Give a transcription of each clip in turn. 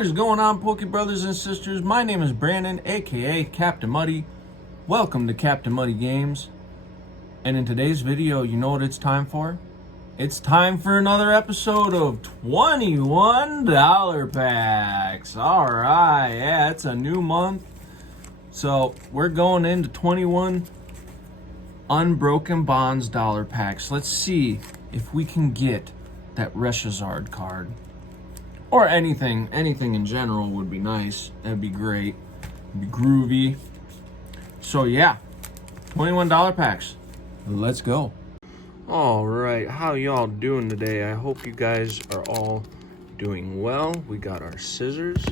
What is going on, Poke brothers and sisters? My name is Brandon, aka Captain Muddy. Welcome to Captain Muddy Games. And in today's video, you know what it's time for? It's time for another episode of $21 packs. Alright, yeah, it's a new month. So we're going into 21 unbroken bonds dollar packs. Let's see if we can get that Reshazard card. Or anything in general would be nice. That'd be great. It'd be groovy. So yeah, $21 packs. Let's go. All right, how y'all doing today? I hope you guys are all doing well. We got our scissors.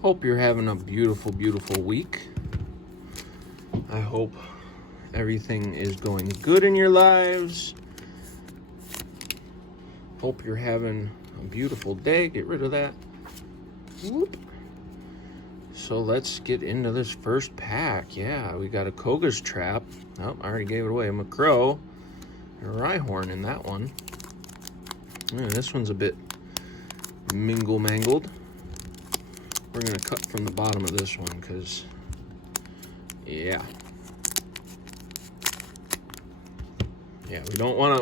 Hope you're having a beautiful, beautiful week. I hope everything is going good in your lives. Hope you're having a beautiful day. Get rid of that. Whoop. So let's get into this first pack. Yeah, we got a Koga's Trap. Oh, I already gave it away. A Macro. A Rhyhorn in that one. Yeah, this one's a bit mangled. We're gonna cut from the bottom of this one because, yeah, we don't want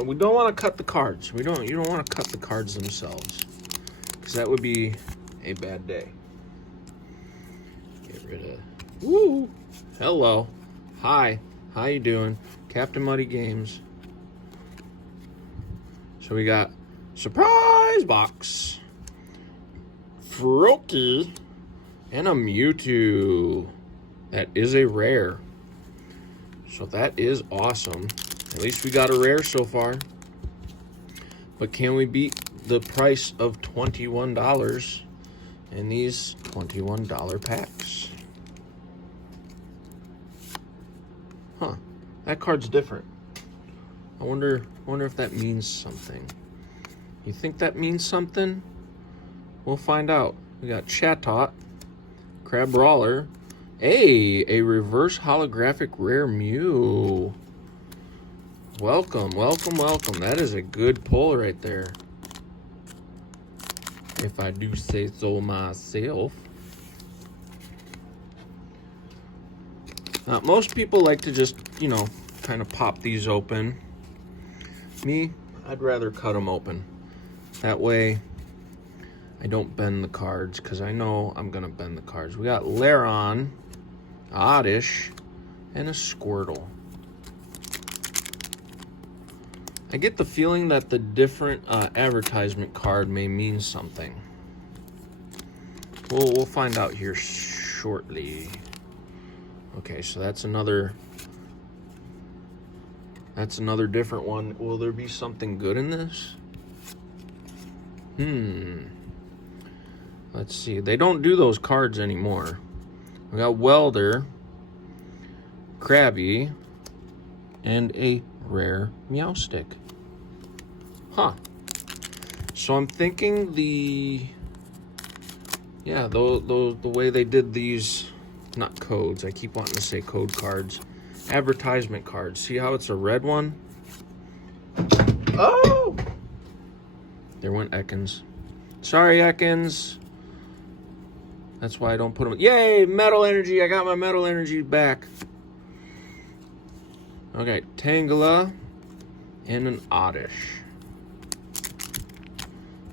to cut the cards. You don't want to cut the cards themselves, because that would be a bad day. Get rid of. Woo! Hello, hi, how you doing, Captain Muddy Games? So we got surprise box, Froakie, and a Mewtwo. That is a rare. So that is awesome. At least we got a rare so far. But can we beat the price of $21 in these $21 packs? Huh. That card's different. I wonder if that means something. You think that means something? We'll find out. We got Chatot, Crabrawler. Hey, a reverse holographic rare Mew. Welcome. That is a good pull right there, if I do say so myself. Now, most people like to just, kind of pop these open. Me, I'd rather cut them open. That way, I don't bend the cards, because I know I'm going to bend the cards. We got Lairon, Oddish, and a Squirtle. I get the feeling that the different advertisement card may mean something. We'll find out here shortly. Okay, so that's another different one. Will there be something good in this? Let's see. They don't do those cards anymore. We got Welder, Krabby, and a rare Meowstic. Huh. So I'm thinking the way they did these, not codes, I keep wanting to say code cards, advertisement cards. See how it's a red one? Oh! There went Ekans. Sorry, Ekans. That's why I don't put them. Yay, Metal Energy. I got my Metal Energy back. Okay, Tangela and an Oddish.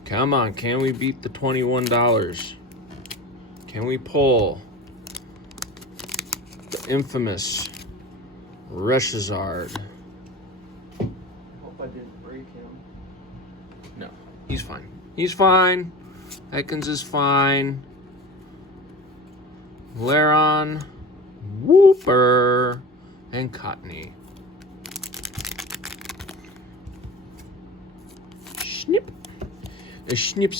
Come on, can we beat the $21? Can we pull the infamous Reshazard? I hope I didn't break him. No, he's fine. He's fine. Ekans is fine. Lairon, Wooper, and Cottony. Snip. A snip.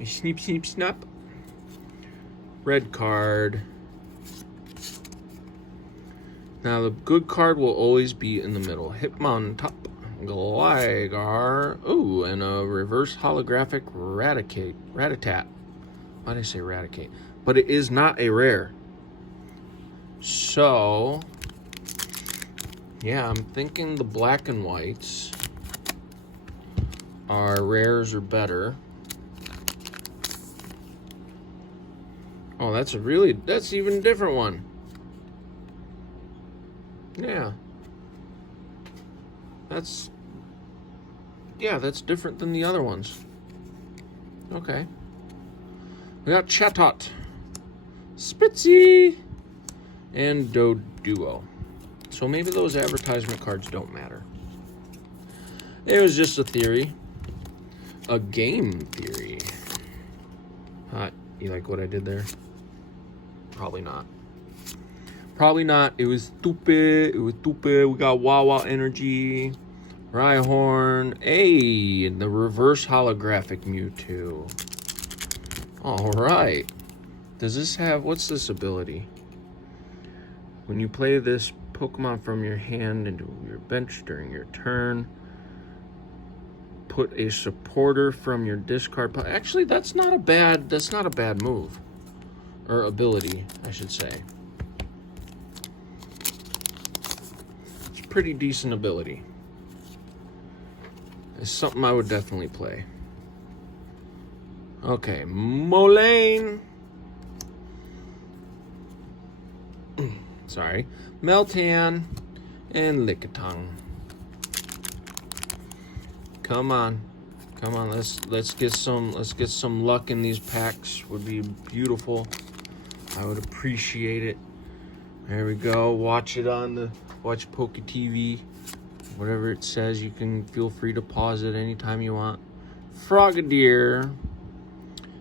A snip. Red card. Now the good card will always be in the middle. Hitmontop, Gligar. Ooh, and a reverse holographic Rattata. Why did I say Raticate? But it is not a rare. So, yeah, I'm thinking the black and whites are rares or better. Oh, that's even a different one. Yeah. That's different than the other ones. Okay. We got Chatot, Spitzy, and Doduo. So maybe those advertisement cards don't matter. It was just a theory. A game theory. You like what I did there? Probably not. Probably not. It was stupid. We got Wawa Energy, Rhyhorn. Hey, the reverse holographic Mewtwo. All right. Does this have, what's this ability? When you play this Pokemon from your hand into your bench during your turn, put a supporter from your discard pile. Actually, that's not a bad move. Or ability, I should say. It's a pretty decent ability. It's something I would definitely play. Okay, Molayne. Sorry. Meltan and Lickitung. Come on. Let's get some luck in these packs. Would be beautiful. I would appreciate it. There we go. Watch Poke TV. Whatever it says, you can feel free to pause it anytime you want. Frogadier,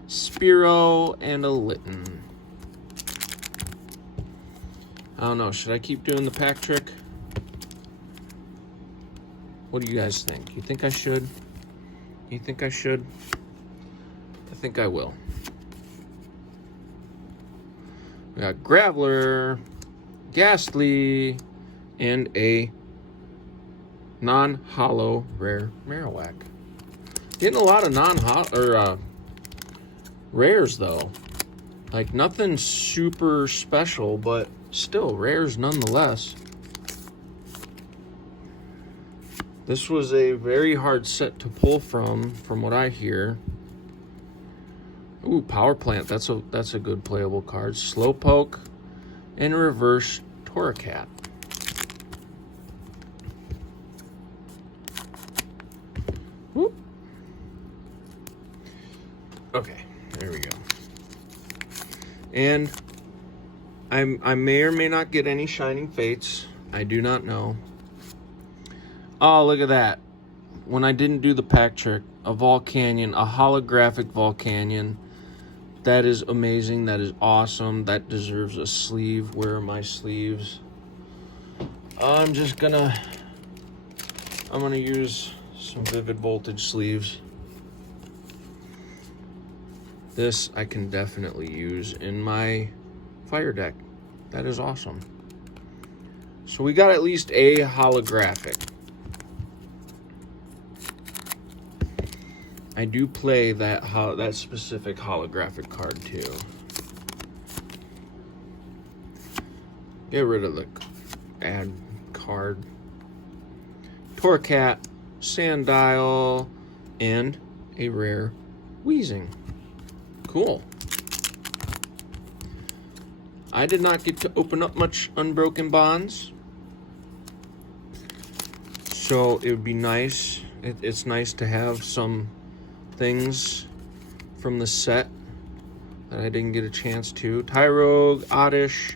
Spearow, and a Litten. I don't know. Should I keep doing the pack trick? What do you guys think? You think I should? You think I should? I think I will. We got Graveler, Ghastly, and a non-hollow rare Marowak. Getting a lot of non-hollow rares though. Like nothing super special, but still rares nonetheless. This was a very hard set to pull from what I hear. Ooh, Power Plant. That's a good playable card. Slowpoke and reverse Torracat. Whoop. Okay, there we go. And I may or may not get any Shining Fates. I do not know. Oh, look at that. When I didn't do the pack trick, a Volcanion, a holographic Volcanion. That is amazing. That is awesome. That deserves a sleeve. Where are my sleeves? I'm gonna use some Vivid Voltage sleeves. This I can definitely use in my fire deck. That is awesome. So we got at least a holographic. I do play that specific holographic card too. Get rid of the add card. Torracat, Sandile, and a rare Weezing. Cool. I did not get to open up much Unbroken Bonds, so it would be nice. It's nice to have some things from the set that I didn't get a chance to. Tyrogue, Oddish,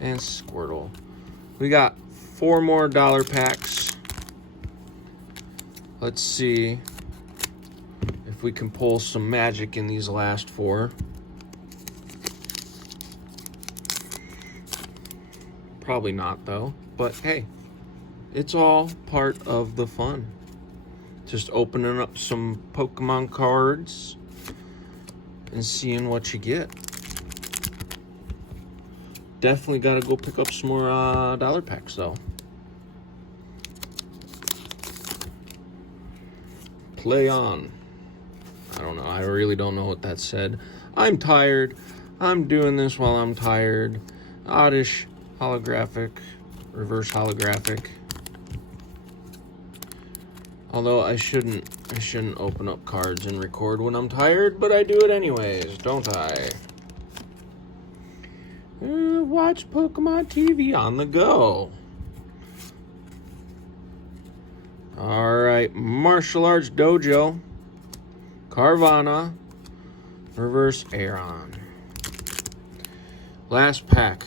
and Squirtle. We got 4 more dollar packs. Let's see if we can pull some magic in these last 4. Probably not though, but hey, it's all part of the fun. Just opening up some Pokemon cards and seeing what you get. Definitely got to go pick up some more dollar packs though. Play on. I don't know. I really don't know what that said. I'm tired. I'm doing this while I'm tired. Oddish, holographic, reverse holographic. Although I shouldn't open up cards and record when I'm tired, but I do it anyways, don't I? Watch Pokemon TV on the go. Alright, Martial Arts Dojo, Carvana, Reverse Aeron. Last pack.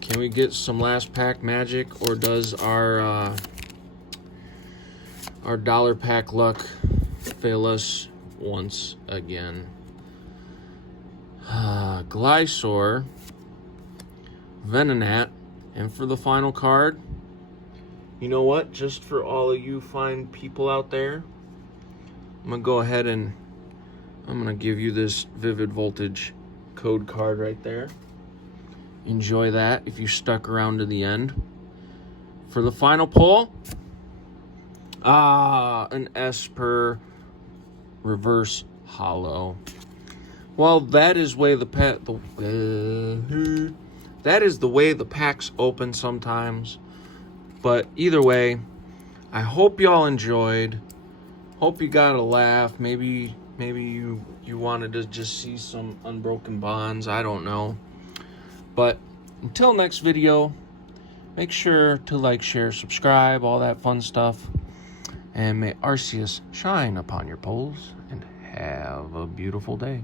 Can we get some last pack magic, or does our dollar pack luck fail us once again? Glysaur, Venonat, and for the final card, you know what? Just for all of you fine people out there, I'm going to go ahead and I'm going to give you this Vivid Voltage code card right there. Enjoy that if you stuck around to the end. For the final pull, an Esper Reverse Hollow. Well, that is way the that is the way the packs open sometimes. But either way, I hope y'all enjoyed. Hope you got a laugh. Maybe you wanted to just see some unbroken bonds. I don't know. But until next video, make sure to like, share, subscribe, all that fun stuff. And may Arceus shine upon your polls, and have a beautiful day.